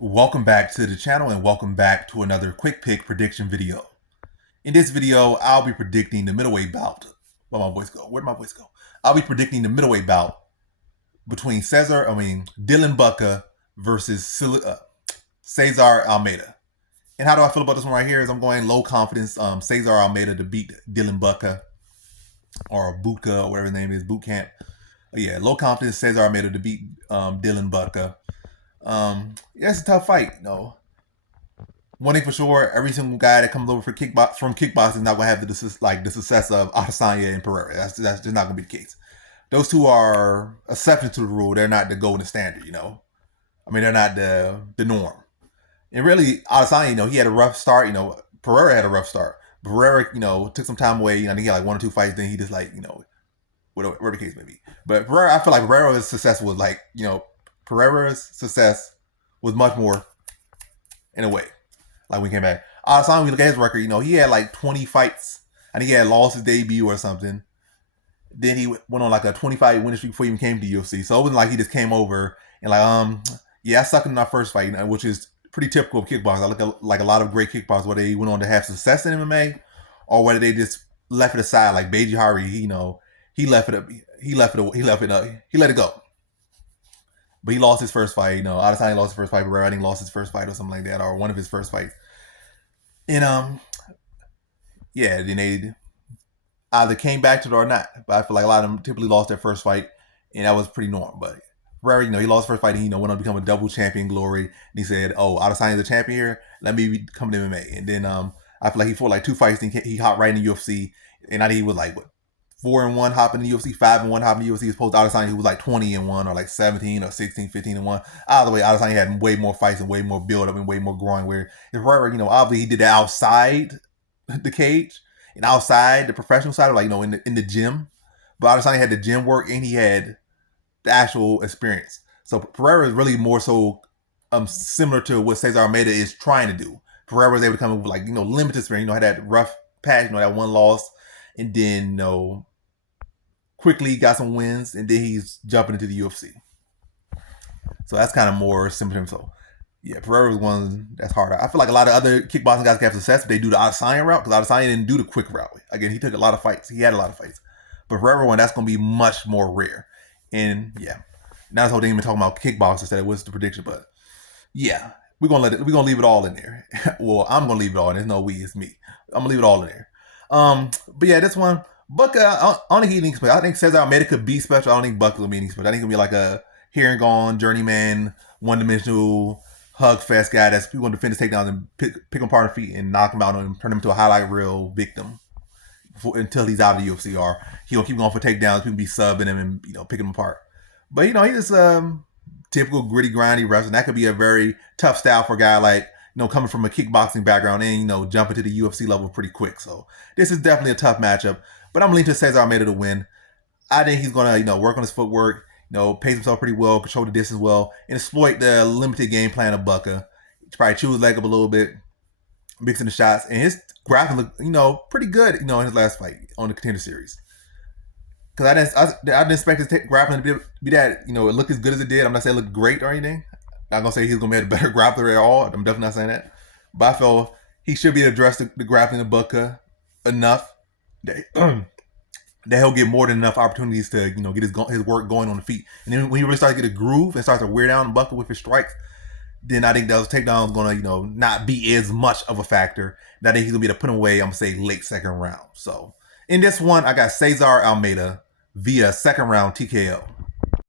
Welcome back to the channel and welcome back to another quick pick prediction video. In this video, I'll be predicting the middleweight bout. Where'd my voice go? Where'd my voice go? I'll be predicting the middleweight bout between Dylan Budka versus Cesar Almeida. And how do I feel about this one right here? Is I'm going low confidence Cesar Almeida to beat Dylan Budka or Budka or whatever his name is, boot camp. Yeah, low confidence Cesar Almeida to beat Dylan Budka. Yeah, it's a tough fight. One thing for sure, every single guy that comes over from kickboxing is not going to have the success of Adesanya and Pereira. That's just not going to be the case. Those two are exceptions to the rule. They're not the golden standard. I mean, they're not the norm. And really, Adesanya, he had a rough start. Pereira had a rough start. Pereira, took some time away. I think he had like 1 or 2 fights. Then he just whatever the case may be. But Pereira, I feel like Pereira's success was Pereira's success was much more in a way. Like when he came back. Adesanya, we look at his record, he had like 20 fights. I think he had lost his debut or something. Then he went on like a 25 winning streak before he even came to UFC. So it wasn't like he just came over and I sucked in our first fight, which is pretty typical of kickboxing. I look at like a lot of great kickboxers, whether they went on to have success in MMA or whether they just left it aside. Like Beiji Hari, he let it go. But he lost his first fight. Adesanya lost his first fight. Pereira, I think, lost his first fight or something like that, or one of his first fights. And yeah, then they either came back to it or not. But I feel like a lot of them typically lost their first fight, and that was pretty normal. But Pereira, he lost his first fight, and went on to become a double champion glory. And he said, "Oh, Adesanya's the champion here. Let me become the MMA." And then I feel like he fought like 2 fights. Then he hopped right in the UFC, and I think he was like 4-1 hopping in the UFC, 5-1 hopping in the UFC, as opposed to Adesanya, who was like 20-1 or like 17 or 16, 15-1. Either way, Adesanya had way more fights and way more build up and way more growing. Where if Pereira, obviously he did that outside the cage and outside the professional side, like in the gym. But Adesanya had the gym work and he had the actual experience. So Pereira is really more so similar to what Cesar Almeida is trying to do. Pereira was able to come with limited experience. Had that rough patch, that 1 loss, and then quickly got some wins, and then he's jumping into the UFC. So that's kind of more similar to him. So yeah, Pereira was one that's harder. I feel like a lot of other kickboxing guys can have success if they do the Adesanya route, because Adesanya didn't do the quick route. Again, he took a lot of fights. He had a lot of fights. But Pereira one, that's going to be much more rare. And yeah, now this whole thing been talking about kickboxers instead of what's the prediction, but yeah, we're gonna leave it all in there. Well, I'm gonna leave it all in. There's no we, it's me. I'm gonna leave it all in there. But yeah, this one, Budka, I don't think he needs special. I think Cesar Almeida could be special. I don't think Budka will be any special. I think he'll be like a here and gone journeyman, one-dimensional hug fest guy that's going to defend his takedowns and pick him apart on feet and knock him out and turn him into a highlight reel victim until he's out of the UFC, or he'll keep going for takedowns. People be subbing him and picking him apart. But he's just typical gritty, grindy wrestling. That could be a very tough style for a guy like coming from a kickboxing background and jumping to the UFC level pretty quick. So this is definitely a tough matchup. But I'm leaning to Cesar Almeida to win. I think he's gonna work on his footwork, pace himself pretty well, control the distance well, and exploit the limited game plan of Budka. Probably chew his leg up a little bit, mixing the shots, and his grappling looked pretty good, in his last fight on the Contender Series. Because I didn't expect his grappling to be that, it looked as good as it did. I'm not saying it looked great or anything. I'm not gonna say he's gonna be a better grappler at all. I'm definitely not saying that. But I feel he should be able to address the grappling of Budka enough that he'll get more than enough opportunities to get his work going on the feet. And then when he really starts to get a groove and starts to wear down Budka with his strikes, then I think those takedowns gonna not be as much of a factor. And I think he's gonna be able to put him away. I'm gonna say late second round. So in this one, I got Cesar Almeida via second round TKO.